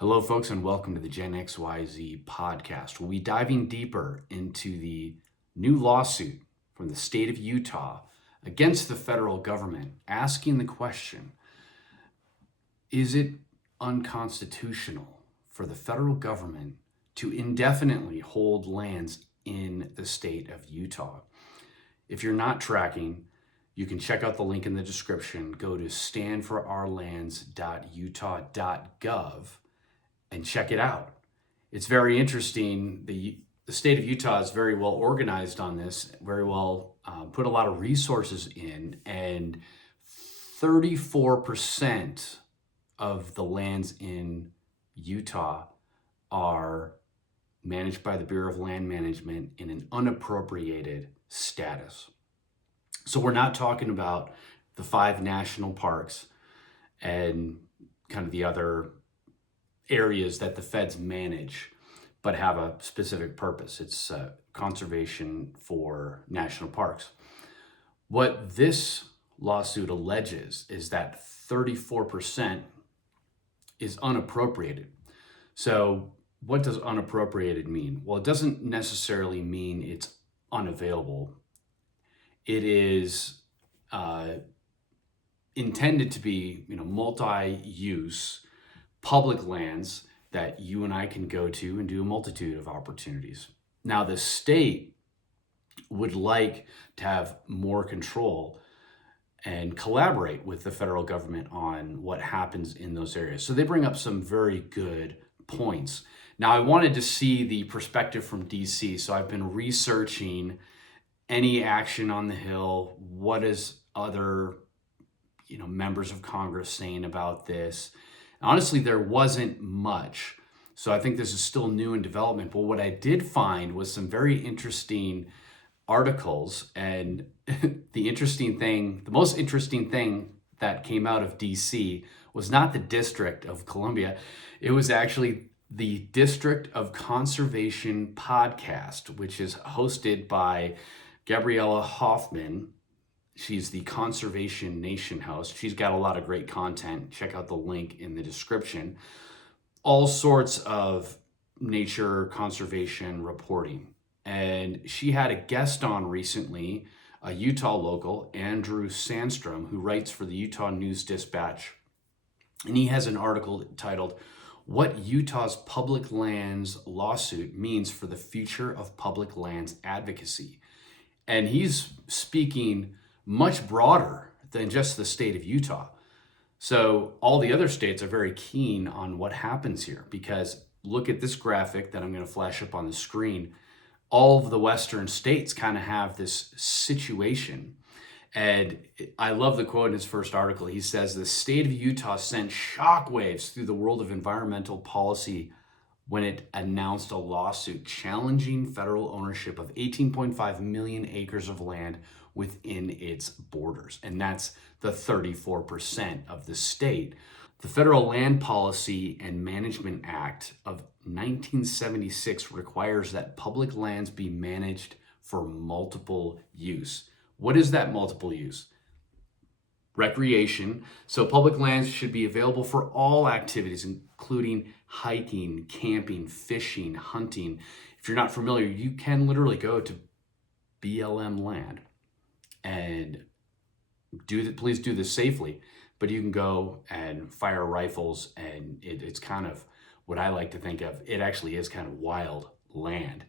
Hello, folks, and welcome to the Gen XYZ podcast. We'll be diving deeper into the new lawsuit from the state of Utah against the federal government, asking the question, is it unconstitutional for the federal government to indefinitely hold lands in the state of Utah? If you're not tracking, you can check out the link in the description. Go to standforourlands.utah.gov and check it out. It's very interesting. The state of Utah is very well organized on this, very well put a lot of resources in, and 34% of the lands in Utah are managed by the Bureau of Land Management in an unappropriated status. So we're not talking about the 5 national parks and kind of the other areas that the feds manage, but have a specific purpose. It's conservation for national parks. What this lawsuit alleges is that 34% is unappropriated. So what does unappropriated mean? Well, it doesn't necessarily mean it's unavailable. It is intended to be, multi-use public lands that you and I can go to and do a multitude of opportunities. Now, the state would like to have more control and collaborate with the federal government on what happens in those areas. So they bring up some very good points. Now, I wanted to see the perspective from DC, so I've been researching any action on the Hill. What is other, members of Congress saying about this? Honestly, there wasn't much. So I think this is still new in development. But what I did find was some very interesting articles. And the most interesting thing that came out of DC was not the District of Columbia. It was actually the District of Conservation podcast, which is hosted by Gabriella Hoffman. She's the Conservation Nation host. She's got a lot of great content. Check out the link in the description. All sorts of nature conservation reporting. And she had a guest on recently, a Utah local, Andrew Sandstrom, who writes for the Utah News Dispatch. And he has an article titled, "What Utah's Public Lands Lawsuit Means for the Future of Public Lands Advocacy." And he's speaking much broader than just the state of Utah. So all the other states are very keen on what happens here, because look at this graphic that I'm going to flash up on the screen. All of the Western states kind of have this situation. And I love the quote in his first article. He says, "The state of Utah sent shockwaves through the world of environmental policy when it announced a lawsuit challenging federal ownership of 18.5 million acres of land within its borders." And that's the 34% of the state. The Federal Land Policy and Management Act of 1976 requires that public lands be managed for multiple use. What is that multiple use? Recreation. So public lands should be available for all activities, including hiking, camping, fishing, hunting. If you're not familiar, you can literally go to BLM land and please do this safely, but you can go and fire rifles, and it's kind of what I like to think of. It actually is kind of wild land.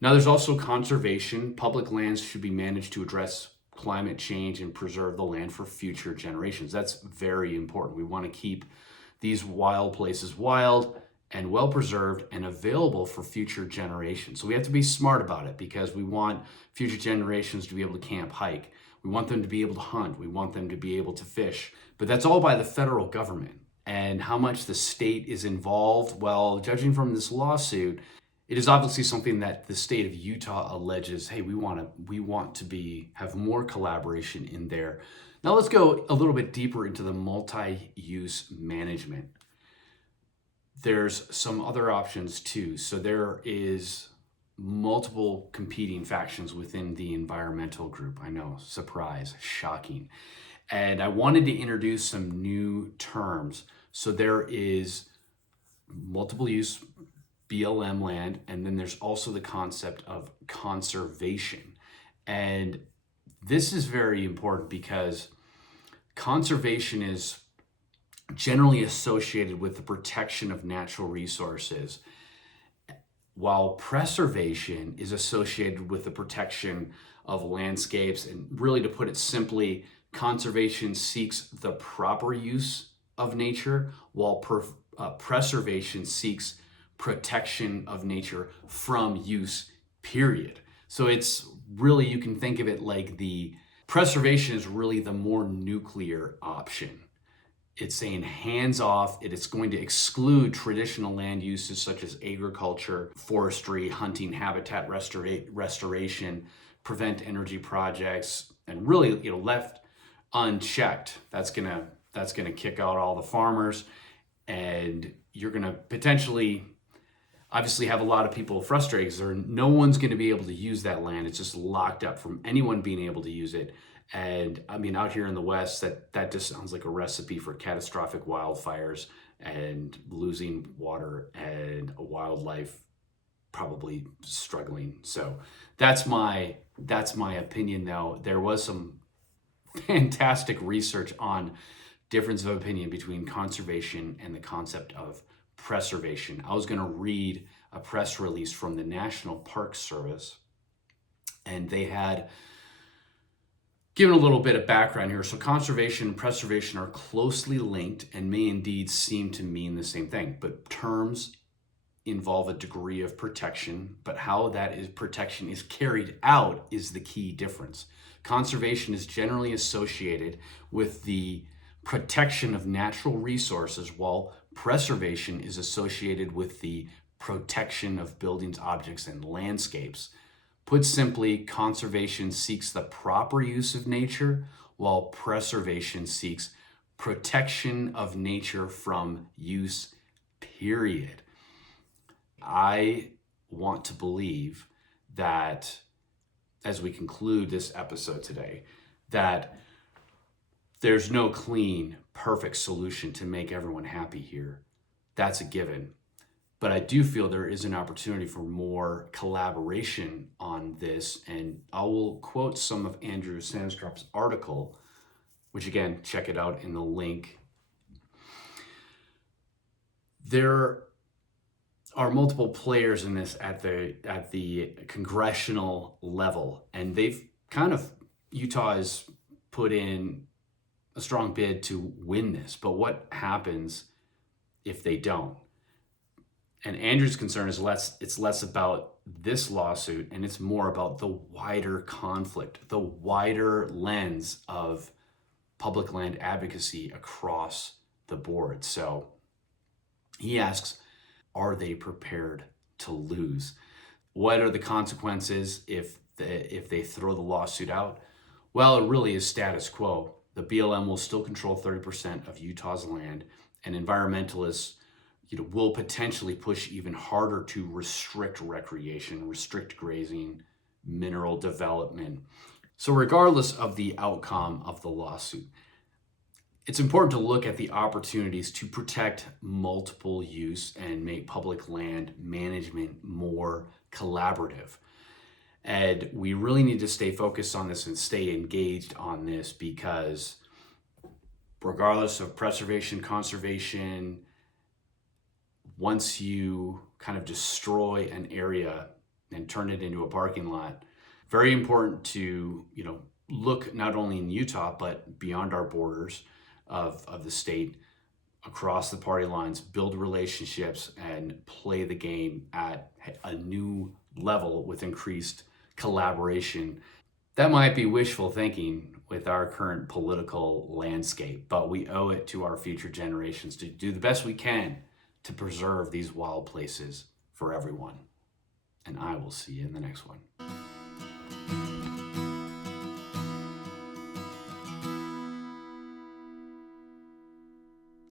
Now, there's also conservation. Public lands should be managed to address climate change and preserve the land for future generations. That's very important. We want to keep these wild places wild and well preserved and available for future generations. So we have to be smart about it, because we want future generations to be able to camp, hike. We want them to be able to hunt. We want them to be able to fish. But that's all by the federal government. And how much the state is involved, well, judging from this lawsuit, it is obviously something that the state of Utah alleges, hey, we want to have more collaboration in there. Now let's go a little bit deeper into the multi-use management. There's some other options too. So there is multiple competing factions within the environmental group. I know, surprise, shocking. And I wanted to introduce some new terms. So there is multiple use BLM land, and then there's also the concept of conservation. And this is very important because conservation is generally associated with the protection of natural resources, while preservation is associated with the protection of landscapes. And really, to put it simply, conservation seeks the proper use of nature, while preservation seeks protection of nature from use, period. So it's really, you can think of it like the preservation is really the more nuclear option. It's saying hands off. It is going to exclude traditional land uses such as agriculture, forestry, hunting, habitat restoration, prevent energy projects, and really, left unchecked, that's gonna kick out all the farmers, and you're gonna potentially, obviously, have a lot of people frustrated because no one's going to be able to use that land. It's just locked up from anyone being able to use it. And I mean, out here in the West, that just sounds like a recipe for catastrophic wildfires and losing water and wildlife probably struggling. So that's my opinion. Though there was some fantastic research on difference of opinion between conservation and the concept of preservation. I was going to read a press release from the National Park Service, and they had given a little bit of background here. So conservation and preservation are closely linked and may indeed seem to mean the same thing, but terms involve a degree of protection, but how protection is carried out is the key difference. Conservation is generally associated with the protection of natural resources, while preservation is associated with the protection of buildings, objects, and landscapes. Put simply, conservation seeks the proper use of nature, while preservation seeks protection of nature from use, period. I want to believe that, as we conclude this episode today, that there's no clean, perfect solution to make everyone happy here. That's a given. But I do feel there is an opportunity for more collaboration on this. And I will quote some of Andrew Sandstrom's article, which again, check it out in the link. There are multiple players in this at the congressional level, and Utah has put in a strong bid to win this. But what happens if they don't? And Andrew's concern is it's less about this lawsuit, and it's more about the wider conflict, the wider lens of public land advocacy across the board. So he asks, are they prepared to lose? What are the consequences if they throw the lawsuit out? Well, it really is status quo. The BLM will still control 30% of Utah's land, and environmentalists will potentially push even harder to restrict recreation, restrict grazing, mineral development. So regardless of the outcome of the lawsuit, it's important to look at the opportunities to protect multiple use and make public land management more collaborative. And we really need to stay focused on this and stay engaged on this, because regardless of preservation, conservation, once you kind of destroy an area and turn it into a parking lot, very important to look not only in Utah but beyond our borders of the state, across the party lines, build relationships and play the game at a new level with increased collaboration. That might be wishful thinking with our current political landscape, but we owe it to our future generations to do the best we can to preserve these wild places for everyone. And I will see you in the next one.